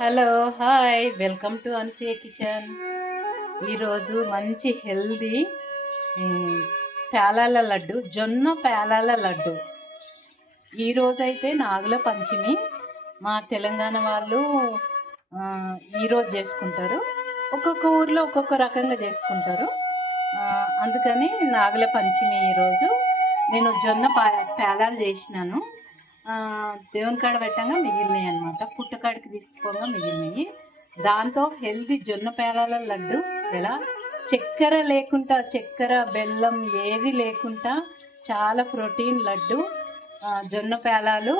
Hello! Hi! Welcome to Anasuya kitchen. ఈరోజు మంచి healthy హ్మ్, పేలాల లడ్డు, జొన్న పేలాల లడ్డు. ఈరోజైతే నాగుల పంచమి. మా తెలంగాణ వాళ్ళు ఈరోజు చేసుకుంటారు. ఒక్కొక్క ఊర్లో ఒక్కొక్క రకంగా చేసుకుంటారు. అందుకని నాగుల పంచమి ఈరోజు నేను జొన్న పేలాలు చేసినాను. దేవుని కాడ పెట్టంగా మిగిలినాయి అనమాట. పుట్టకాడికి తీసుకోగా మిగిలినాయి. దాంతో హెల్తీ జొన్న పేలాల లడ్డు ఎలా చక్కెర లేకుండా, చక్కెర బెల్లం ఏది లేకుండా చాలా ప్రోటీన్ లడ్డు. జొన్న పేలాలు,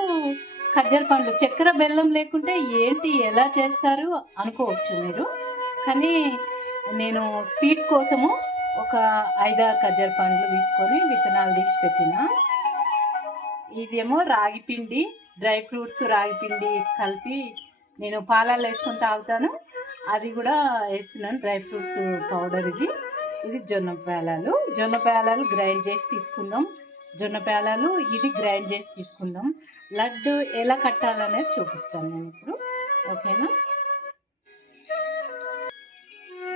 ఖర్జూర పండ్లు, చక్కెర బెల్లం లేకుంటే ఏంటి ఎలా చేస్తారు అనుకోవచ్చు మీరు. కానీ నేను స్వీట్ కోసము ఒక 5-6 ఖర్జూర పండ్లు తీసుకొని విత్తనాలు తీసి పెట్టిన. ఇదేమో రాగి పిండి, డ్రై ఫ్రూట్స్, రాగి పిండి కలిపి నేను పాలల్లో వేసుకొని తాగుతాను. అది కూడా వేస్తున్నాను, డ్రై ఫ్రూట్స్ పౌడర్. ఇది జొన్న పేలాలు. జొన్న పేలాలు గ్రైండ్ చేసి తీసుకుందాం. జొన్న పేలాలు ఇది గ్రైండ్ చేసి తీసుకుందాం. లడ్డు ఎలా కట్టాలనేది చూపిస్తాను నేను ఇప్పుడు. ఓకేనా?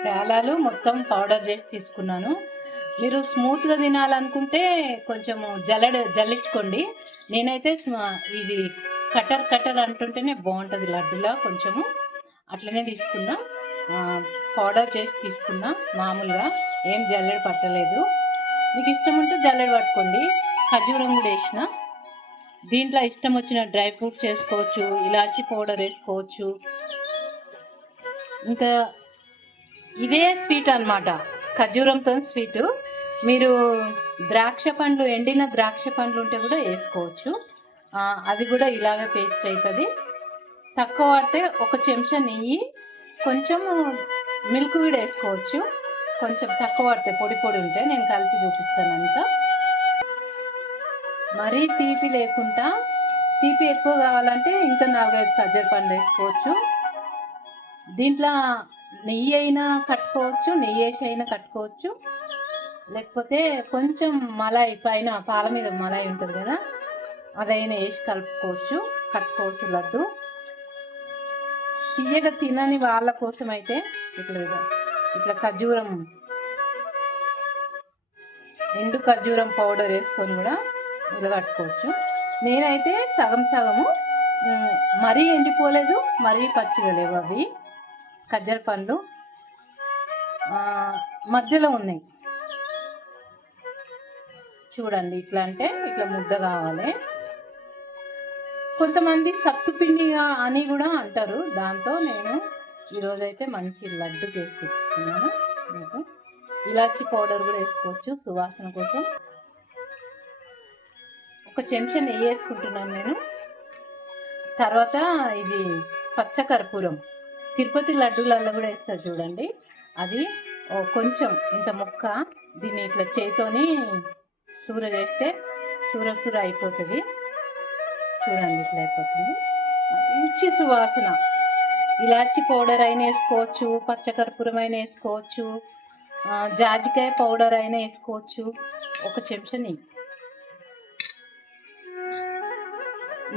పేలాలు మొత్తం పౌడర్ చేసి తీసుకున్నాను. మీరు స్మూత్గా తినాలనుకుంటే కొంచెము జల్లించుకోండి. నేనైతే ఇది కటర్ అంటుంటేనే బాగుంటుంది లడ్డులా. కొంచెము అట్లనే తీసుకున్నా, పౌడర్ చేసి తీసుకున్నా. మామూలుగా ఏం జల్లెడ పట్టలేదు. మీకు ఇష్టం ఉంటే జల్లెడ పట్టుకోండి. ఖర్జూరం కూడా వేసిన. దీంట్లో ఇష్టం వచ్చిన డ్రై ఫ్రూట్స్ వేసుకోవచ్చు, ఇలాచీ పౌడర్ వేసుకోవచ్చు. ఇంకా ఇదే స్వీట్ అన్నమాట, ఖర్జూరంతో స్వీటు. మీరు ద్రాక్ష పండ్లు, ఎండిన ద్రాక్ష పండ్లు ఉంటే కూడా వేసుకోవచ్చు. అది కూడా ఇలాగే పేస్ట్ అవుతుంది. తక్కువ పడితే ఒక చెంచా నెయ్యి, కొంచెం మిల్క్ కూడా వేసుకోవచ్చు. కొంచెం తక్కువ పడితే పొడి ఉంటే నేను కలిపి చూపిస్తాను అంతా. మరీ తీపి లేకుండా, తీపి ఎక్కువ కావాలంటే ఇంకా 4-5 ఖర్జూర పండ్లు వేసుకోవచ్చు. దీంట్లో నెయ్యి అయినా కట్టుకోవచ్చు, నెయ్యి వేసి అయినా కట్టుకోవచ్చు. లేకపోతే కొంచెం మలాయి పైన, పాల మీద మలాయి ఉంటుంది కదా, అదైనా వేసి కట్టుకోవచ్చు లడ్డు. తీయగా తినని వాళ్ళ కోసం అయితే ఇట్లా ఖర్జూరం, ఎండు ఖర్జూరం పౌడర్ వేసుకొని కూడా ఇలా కట్టుకోవచ్చు. నేనైతే సగము, మరీ ఎండిపోలేదు, మరీ పచ్చిగా లేవు. అవి ఖర్జూర పండ్లు మధ్యలో ఉన్నాయి చూడండి. ఇట్లా అంటే ఇట్లా ముద్ద కావాలి. కొంతమంది సత్తుపిండి అని కూడా అంటారు. దాంతో నేను ఈరోజైతే మంచి లడ్డు చేసి చూపిస్తున్నాను మీకు. ఇలాచి పౌడర్ కూడా వేసుకోవచ్చు సువాసన కోసం. ఒక చెంచా నెయ్యి వేసుకుంటున్నాను నేను. తర్వాత ఇది పచ్చకర్పూరం, తిరుపతి లడ్డూలలో కూడా వేస్తారు చూడండి. అది కొంచెం ఇంత ముక్క, దీన్ని ఇట్లా చేతితోని సూర చేస్తే సూర అయిపోతుంది చూడండి. ఇట్లా అయిపోతుంది, మంచి సువాసన. ఇలాచి పౌడర్ అయినా వేసుకోవచ్చు, పచ్చకర్పూరం అయినా వేసుకోవచ్చు, జాజికాయ పౌడర్ అయినా వేసుకోవచ్చు. ఒక చెంచా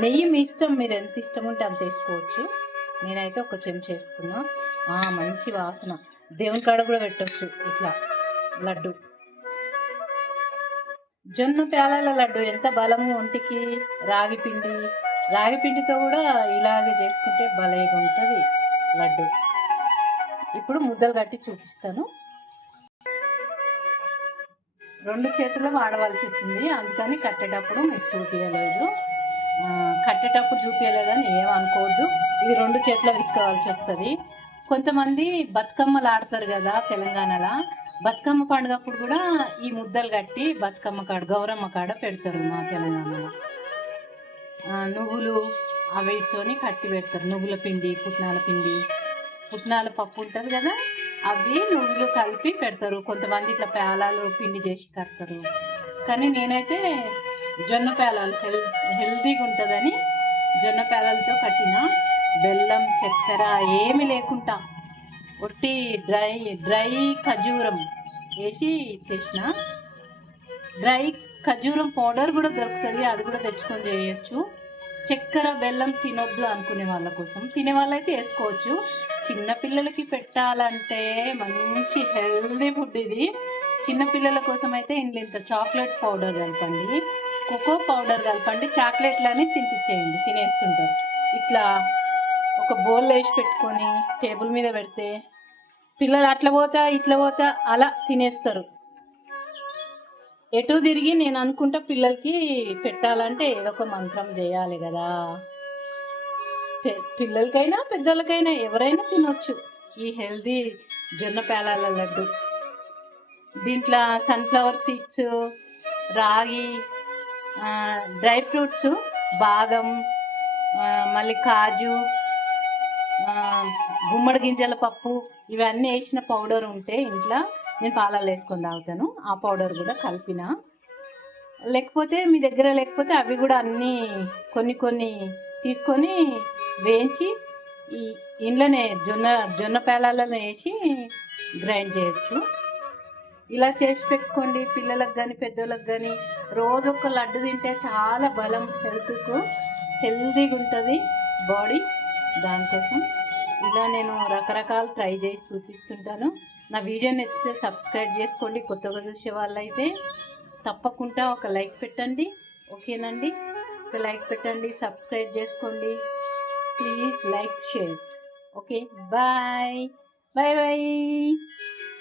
నెయ్యి మీ ఇష్టం, మీరు ఎంత ఇష్టం ఉంటే అంత వేసుకోవచ్చు. నేనైతే ఒక చెంచా వేసుకున్నా. మంచి వాసన. దేవుని కాడ కూడా పెట్టవచ్చు ఇట్లా లడ్డు. జొన్న పేలాల లడ్డు ఎంత బలము ఒంటికి. రాగి పిండితో కూడా ఇలాగే చేసుకుంటే భలేగా ఉంటుంది లడ్డు. ఇప్పుడు ముద్దలు కట్టి చూపిస్తాను. 2 చేతులు వాడవలసి వచ్చింది, అందుకని కట్టేటప్పుడు మీకు చూపించలేదు. కట్టేటప్పుడు చూపించలేదని ఏమనుకోవద్దు. ఇది 2 చేతుల విసుకోవాల్సి వస్తుంది. కొంతమంది బతుకమ్మలు ఆడతారు కదా తెలంగాణలో. బతుకమ్మ పండుగప్పుడు కూడా ఈ ముద్దలు కట్టి బతుకమ్మ కాడ, గౌరమ్మ కాడ పెడతారు మా తెలంగాణలో. నువ్వులు వీటితోని కట్టి పెడతారు. నువ్వుల పిండి, పుట్నాల పప్పు ఉంటుంది కదా, అవి నువ్వులు కలిపి పెడతారు. కొంతమంది ఇట్లా పేలాలు పిండి చేసి కడతారు. కానీ నేనైతే జొన్న పేలాలు హెల్తీగా ఉంటుందని జొన్న పేలాలతో కట్టిన. బెల్లం, చక్కెర ఏమి లేకుండా ఒట్టి డ్రై ఖర్జూరం వేసి చేసిన. డ్రై ఖర్జూరం పౌడర్ కూడా దొరుకుతుంది, అది కూడా తెచ్చుకొని చేయొచ్చు. చక్కెర బెల్లం తినొద్దు అనుకునే వాళ్ళ కోసం, తినే వాళ్ళైతే వేసుకోవచ్చు. చిన్నపిల్లలకి పెట్టాలంటే మంచి హెల్దీ ఫుడ్ ఇది. చిన్నపిల్లల కోసం అయితే ఇంత చాక్లెట్ పౌడర్ కలపండి, కోకో పౌడర్ కలపండి, చాక్లెట్లని తినిపించేయండి, తినేస్తుంటారు. ఇట్లా ఒక బౌల్లో వేసి పెట్టుకొని టేబుల్ మీద పెడితే పిల్లలు అట్లా పోతా ఇట్లా పోతా అలా తినేస్తారు. ఎటు తిరిగి నేను అనుకుంటా పిల్లలకి పెట్టాలంటే ఏదో ఒక మంత్రం చేయాలి కదా. పిల్లలకైనా పెద్దలకైనా ఎవరైనా తినొచ్చు ఈ హెల్దీ జొన్న పేలాల లడ్డు. దీంట్లో సన్ఫ్లవర్ సీడ్స్, రాగి, డ్రై ఫ్రూట్స్, బాదం, మళ్ళీ కాజు, గుమ్మడి గింజల పప్పు, ఇవన్నీ వేసిన పౌడర్ ఉంటే ఇంట్లో నేను పాలల్లో వేసుకొని తాగుతాను. ఆ పౌడర్ కూడా కలిపిన. లేకపోతే మీ దగ్గర లేకపోతే అవి కూడా అన్నీ కొన్ని కొన్ని తీసుకొని వేయించి ఈ ఇంట్లోనే జొన్న పేలాలను వేసి గ్రైండ్ చేయొచ్చు. ఇలా చేసి పెట్టుకోండి పిల్లలకు కానీ పెద్దలకు కానీ. రోజు ఒక లడ్డు తింటే చాలా బలం, హెల్తీగా ఉంటుంది బాడీ. దానికోసం ఇలా నేను రకరకాలు ట్రై చేసి చూపిస్తుంటాను. నా వీడియో నచ్చితే సబ్స్క్రైబ్ చేసుకోండి. కొత్తగా చూసే వాళ్ళైతే తప్పకుండా ఒక లైక్ పెట్టండి. ఓకేనండి, ఒక లైక్ పెట్టండి, సబ్స్క్రైబ్ చేసుకోండి. Please like, share. Okay, bye bye bye.